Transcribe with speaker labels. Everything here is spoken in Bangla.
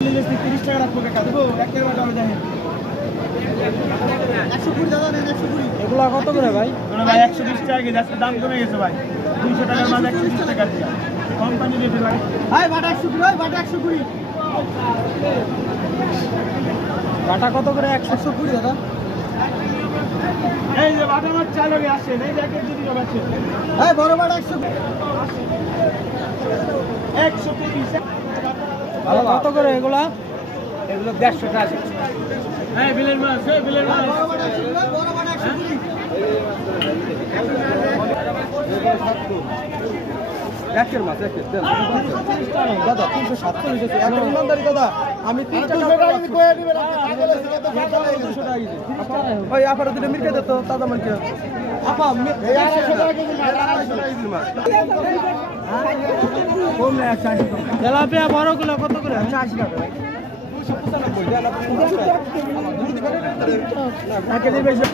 Speaker 1: তিরিশ টাকা রাখব কাকা দেবো এক টাকা দেখেন
Speaker 2: এগুলা কত করে ভাই?
Speaker 1: না ভাই একশো বিশ টাকা কেজি আজকে দাম কমে গেছে ভাই। দুইশো টাকার মাল একশো বিশ টাকা কোম্পানি রেটে ভাই।
Speaker 3: ভাই বাটা একশো কুড়ি বাটা একশো কুড়ি।
Speaker 2: কত করে? একশো
Speaker 3: কুড়ি দাদা।
Speaker 1: এই যে বাটা মাছ চাল হয়ে আসছে এই যে
Speaker 3: বড় বাটা একশো কুড়ি।
Speaker 1: একশো তিরিশ।
Speaker 2: কত করে এগুলা?
Speaker 1: এগুলো দেড়শো টাকা হ্যাঁ বিলের মাছ হ্যাঁ বিলের মাছ
Speaker 3: ভাই,
Speaker 2: একের মাছ একের দাদা তিনশো সাতচল্লিশ এখন ইমানদারি দাদা। আমি টাকা টাকা ওই আপার দিলে মির্কে দিত দাদা মানকে আপা তেলাপিয়া বড়গুলো কত করে আশি টাকা বেশি